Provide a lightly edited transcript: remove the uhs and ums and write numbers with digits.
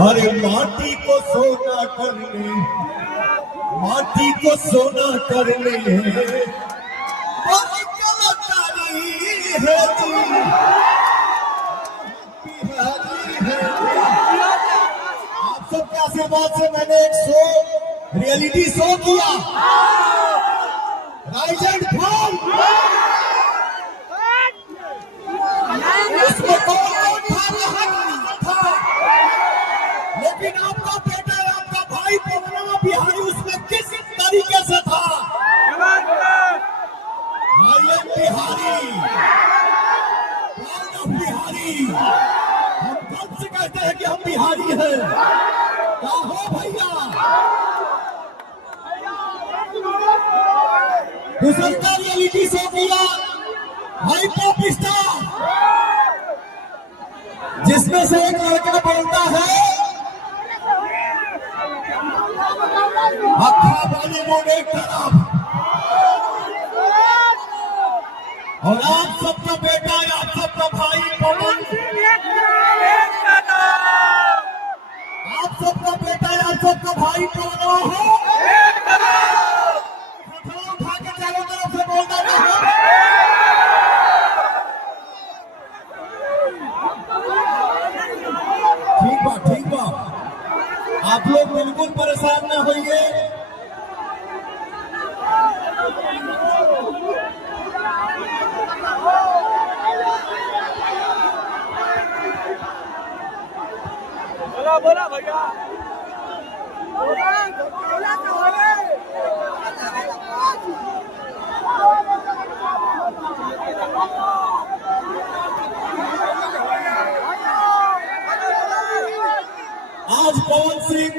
अरे माटी को सोना करने, माटी को सोना करने बड़ी कलाकारी है जी, बिहारी है। आप सबके आशीर्वाद से मैंने एक शो, रियलिटी शो किया, राइज एंड फॉल। उसमें कौन था, लेकिन आपका बेटा, आपका भाई पवनवा बिहारी उसमें किस तरीके से था। आई एम बिहारी, बिहारी, हम कब से कहते हैं कि हम बिहारी हैं। क्या हो भैया, दूसरा रियलिटी शो किया हाई पॉप स्टार, जिसमें से एक लड़का बोलता है अखा बॉलीवुड एक तरफ, और आप सबका बेटा, आप सबका भाई पवन, आप सबका बेटा, आप सबका भाई पवन हो, उठा के चारों तरफ से बोलता है। ठीक बा, आप लोग बिल्कुल परेशान न होइए। बोला भैया, आज पवन सिंह